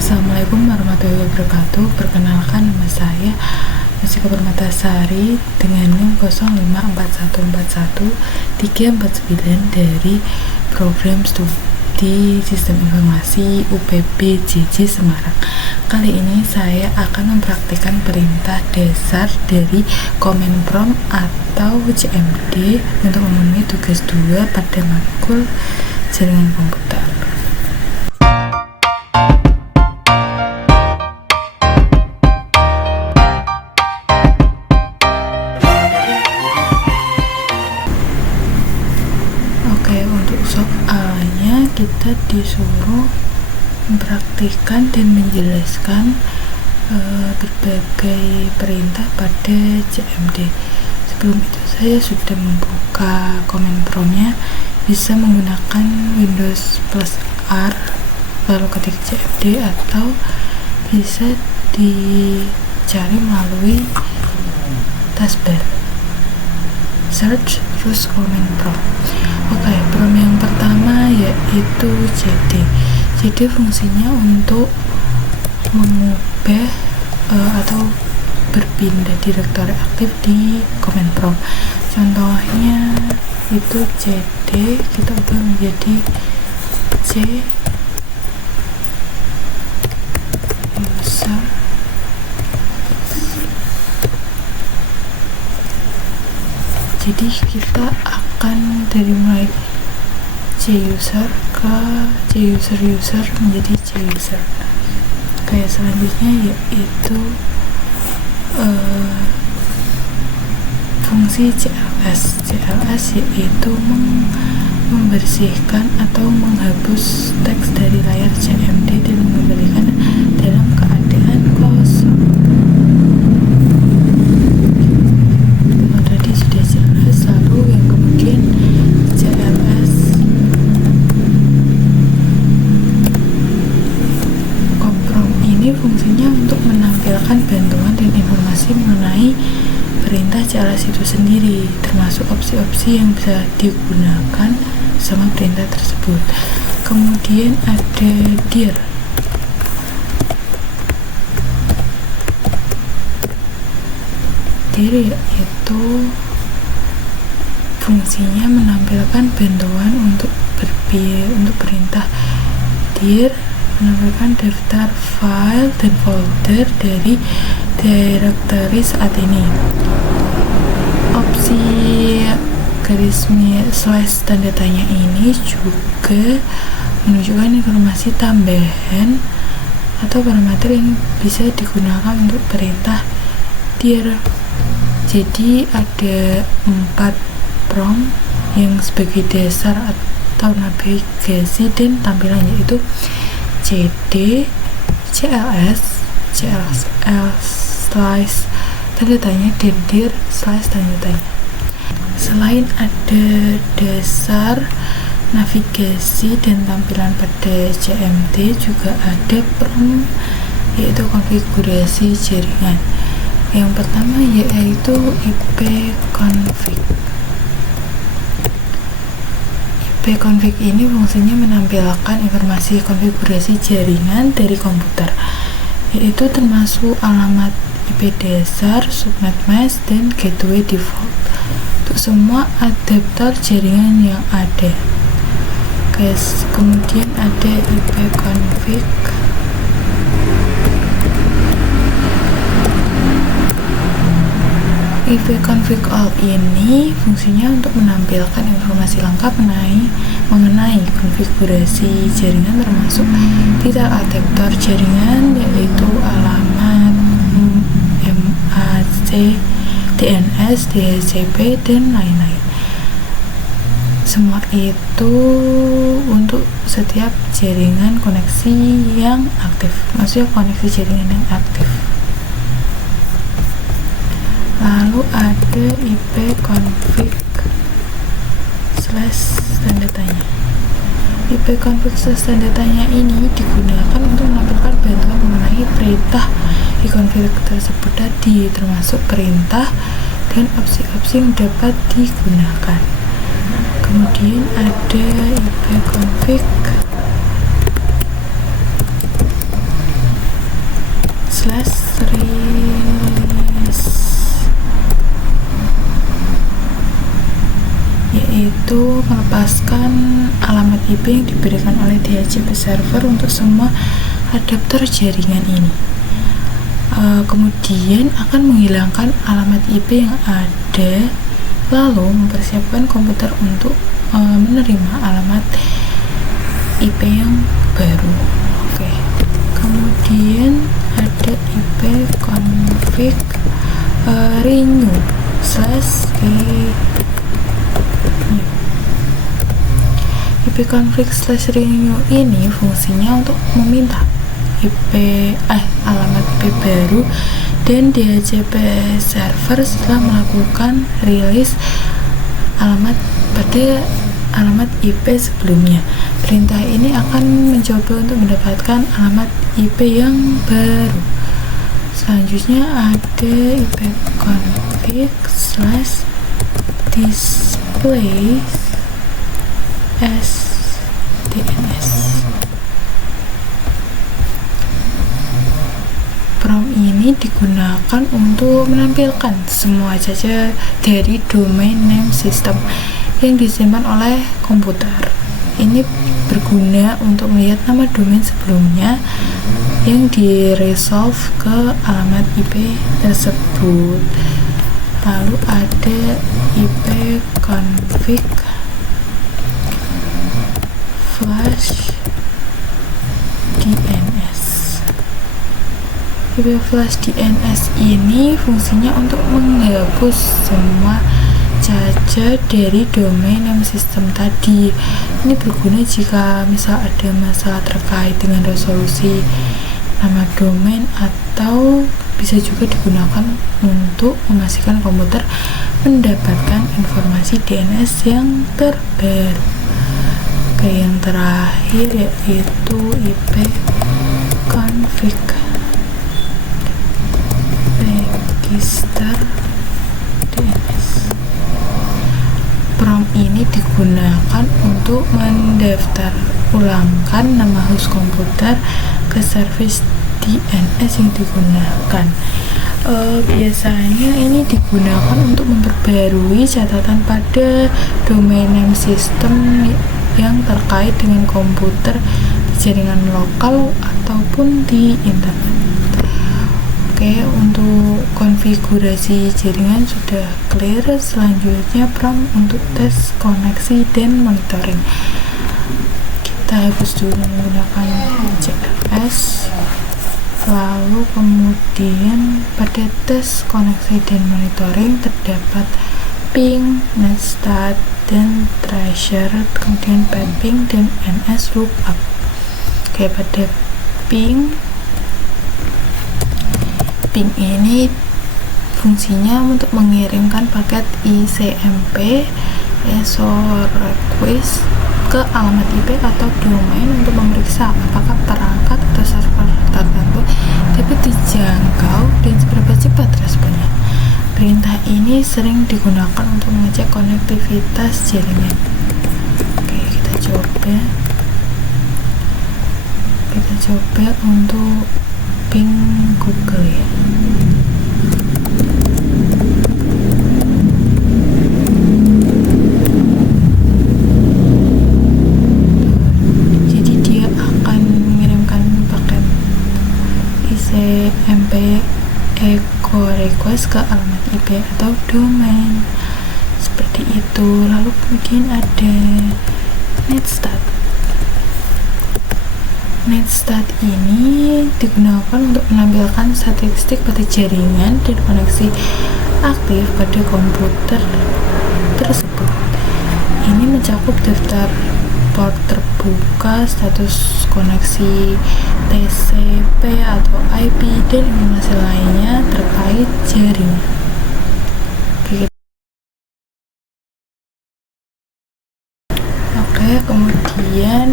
Assalamualaikum warahmatullahi wabarakatuh. Perkenalkan, nama saya Mustika Permatasari dengan NIM 054141 349 dari program studi Sistem Informasi UPB JJ Semarang. Kali ini saya akan mempraktikkan perintah dasar dari Kemenprom atau CMD untuk memenuhi tugas 2 pada matkul jaringan komputer. Untuk soalnya kita disuruh mempraktikkan dan menjelaskan berbagai perintah pada CMD. Sebelum itu saya sudah membuka Kemenpromnya, bisa menggunakan Windows plus R lalu ketik CMD, atau bisa dicari melalui taskbar search terus Kemenprom. Prom yang pertama yaitu CD. CD fungsinya untuk mengubah atau berpindah direktori aktif di Kemenprom. Contohnya itu CD kita ubah menjadi C user. Jadi kita akan dari mulai C user ke C user menjadi C user. Selanjutnya yaitu fungsi CLS. CLS yaitu membersihkan atau menghapus teks dari layar CMD dan mengembalikan dalam keadaan kosong. Tadi sudah jelas. Lalu yang kemudian CLS Komprom ini fungsinya untuk menampilkan bantuan dan informasi mengenai perintah CLS itu sendiri, termasuk opsi-opsi yang bisa digunakan sama perintah tersebut. Kemudian ada dir. Dir yaitu fungsinya menampilkan bantuan untuk perintah dir menampilkan daftar file dan folder dari directory saat ini. Opsi / tanda tanya ini juga menunjukkan informasi tambahan atau parameter yang bisa digunakan untuk perintah dir. Jadi ada 4 prom yang sebagai dasar atau navigasi dan tampilan, yaitu CD, CLS, CLL slice tanda tanya, dan dir slice tanda tanya. Selain ada dasar, navigasi, dan tampilan pada CMD, juga ada prom yaitu konfigurasi jaringan. Yang pertama yaitu ipconfig. ipconfig ini fungsinya menampilkan informasi konfigurasi jaringan dari komputer, yaitu termasuk alamat IP dasar, subnet mesh, dan gateway default untuk semua adaptor jaringan yang ada. Kemudian ada ipconfig ipconfig all ini fungsinya untuk menampilkan informasi lengkap mengenai konfigurasi jaringan, termasuk titel adaptor jaringan, yaitu alamat MAC, DNS, DHCP, dan lain-lain. Semua itu untuk setiap jaringan koneksi yang aktif, maksudnya koneksi jaringan yang aktif. Lalu ada ipconfig / tanda tanya. ipconfig / tanda tanya ini digunakan untuk menampilkan bantuan mengenai perintah ipconfig tersebut tadi, termasuk perintah dan opsi-opsi yang dapat digunakan. Kemudian ada ipconfig /release, yaitu melepaskan alamat IP yang diberikan oleh DHCP server untuk semua adapter jaringan ini. Kemudian akan menghilangkan alamat IP yang ada, lalu mempersiapkan komputer untuk menerima alamat IP yang baru. Oke. Kemudian ada IP config renew IP config/renew ini fungsinya untuk meminta alamat IP baru dan DHCP server setelah melakukan rilis alamat pada alamat IP sebelumnya. Perintah ini akan mencoba untuk mendapatkan alamat IP yang baru. Selanjutnya ada IP config/display as DNS. Prompt ini digunakan untuk menampilkan semua saja dari domain name system yang disimpan oleh komputer. Ini berguna untuk melihat nama domain sebelumnya yang diresolve ke alamat IP tersebut. Lalu ada IP config flash DNS. IP flash DNS ini fungsinya untuk menghapus semua cacat dari domain name system tadi. Ini berguna jika misal ada masalah terkait dengan resolusi nama domain, atau bisa juga digunakan untuk memastikan komputer mendapatkan informasi DNS yang terbaru. Oke, yang terakhir yaitu IP config register DNS. Prompt ini digunakan untuk mendaftar ulangkan nama host komputer ke service DNS yang digunakan. Biasanya ini digunakan untuk memperbarui catatan pada domain name system yang terkait dengan komputer di jaringan lokal ataupun di internet. Oke, untuk konfigurasi jaringan sudah clear. Selanjutnya prompt untuk tes koneksi dan monitoring. Kita hapus dulu menggunakan CLS. Lalu kemudian pada tes koneksi dan monitoring terdapat ping, netstat, dan tracer, kemudian piping dan NS lookup. Oke, pada ping ini fungsinya untuk mengirimkan paket ICMP SO request ke alamat IP atau domain untuk memeriksa apakah perangkat atau server tertentu dapat dijangkau dan seberapa cepat responnya. Perintah ini sering digunakan untuk mengecek konektivitas jaringan. Oke, kita coba untuk ping Google ya. Jadi dia akan mengirimkan paket ICMP echo request ke alamat IP atau domain seperti itu. Lalu kemudian ada netstat ini digunakan untuk menampilkan statistik pada jaringan dan koneksi aktif pada komputer tersebut. Ini mencakup daftar port terbuka, status koneksi TCP atau IP, dan informasi lainnya terkait jaringan. Oke, kemudian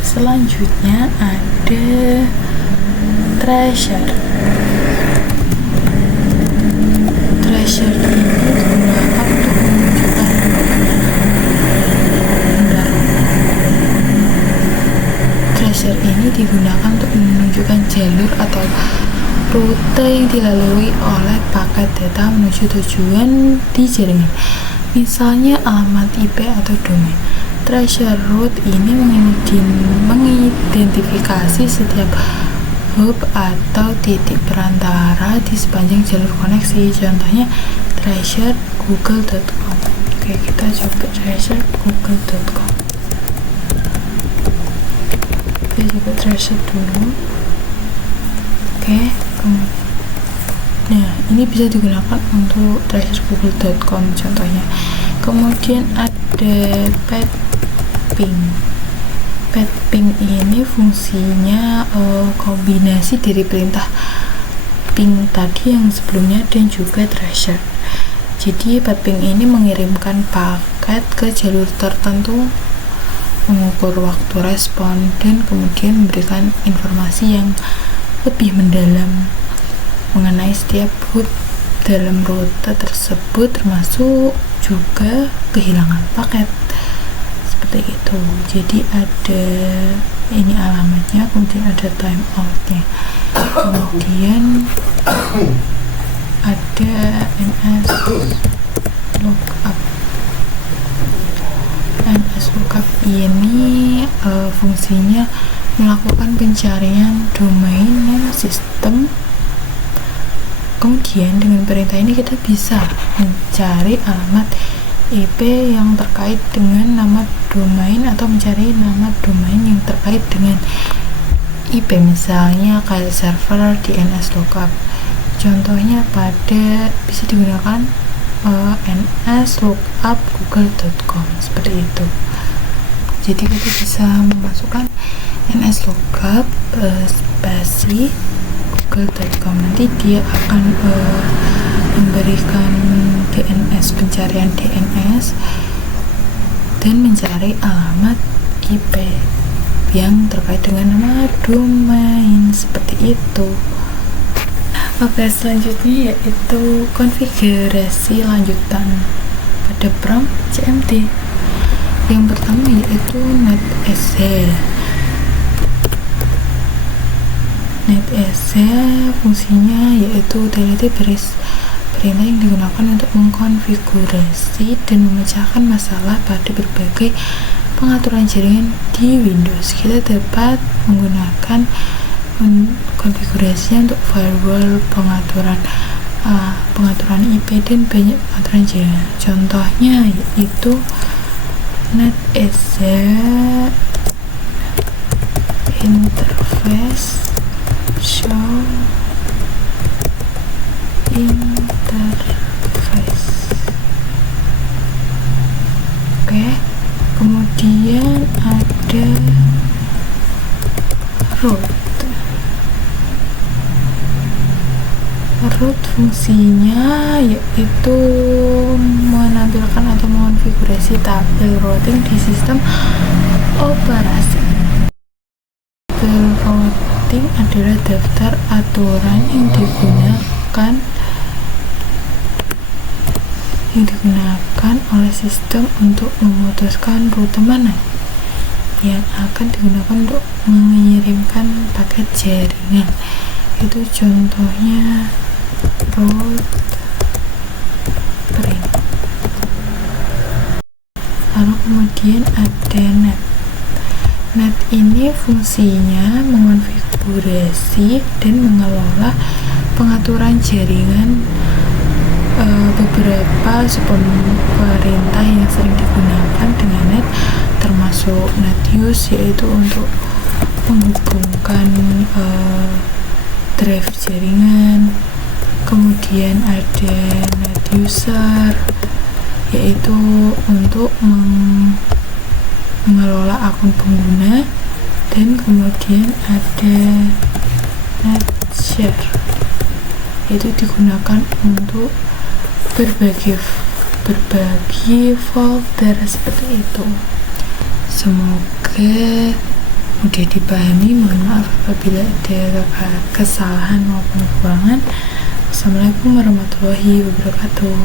selanjutnya ada tracer. Tracer ini digunakan untuk menunjukkan jalur atau rute yang dilalui oleh paket data menuju tujuan di jaringan, misalnya alamat IP atau domain. Tracer route ini mengidentifikasi setiap hub atau titik perantara di sepanjang jalur koneksi. Contohnya tracer google.com. Oke, kita coba tracer google.com. Kita coba tracer dulu. Oke, nah ini bisa digunakan untuk tracer google.com contohnya. Kemudian ada path-ping ini fungsinya kombinasi dari perintah ping tadi yang sebelumnya dan juga tracer. Jadi path-ping ini mengirimkan paket ke jalur tertentu, mengukur waktu respon, dan kemudian memberikan informasi yang lebih mendalam mengenai setiap hub dalam rute tersebut, termasuk juga kehilangan paket seperti itu. Jadi ada ini alamatnya, kemudian ada timeoutnya, kemudian ada NS lookup ini fungsinya melakukan pencarian domain name sistem. Kemudian dengan perintah ini kita bisa mencari alamat IP yang terkait dengan nama domain atau mencari nama domain yang terkait dengan IP, misalnya kayak server DNS lookup. Contohnya bisa digunakan NS lookup google.com seperti itu. Jadi kita bisa memasukkan NS lookup spasi google.com, nanti dia akan memberikan DNS, pencarian DNS, dan mencari alamat IP yang terkait dengan nama domain seperti itu. Oke, selanjutnya yaitu konfigurasi lanjutan pada prompt CMD. Yang pertama yaitu NetEase. NetEase fungsinya yaitu utility perintah yang digunakan untuk mengkonfigurasi dan memecahkan masalah pada berbagai pengaturan jaringan di Windows. Kita dapat menggunakan konfigurasinya untuk firewall, pengaturan IP, dan banyak pengaturan jaringan. Contohnya yaitu NetEase interface show interface. Oke, kemudian ada root fungsinya yaitu menampilkan atau mengonfigurasi tabel routing di sistem operasi. Tabel routing adalah daftar aturan yang digunakan oleh sistem untuk memutuskan rute mana yang akan digunakan untuk mengirimkan paket jaringan. Itu contohnya route print. Lalu kemudian ada net ini fungsinya mengonfigurasi dan mengelola pengaturan jaringan beberapa perintah yang sering digunakan dengan net, termasuk NetUse yaitu untuk menghubungkan drive jaringan. Kemudian ada NetUser yaitu untuk mengelola akun pengguna, dan kemudian ada NetShare yaitu digunakan untuk berbagi folder seperti itu. Semoga mudah dipahami. Mohon maaf apabila ada kesalahan maupun kekurangan. Assalamualaikum warahmatullahi wabarakatuh.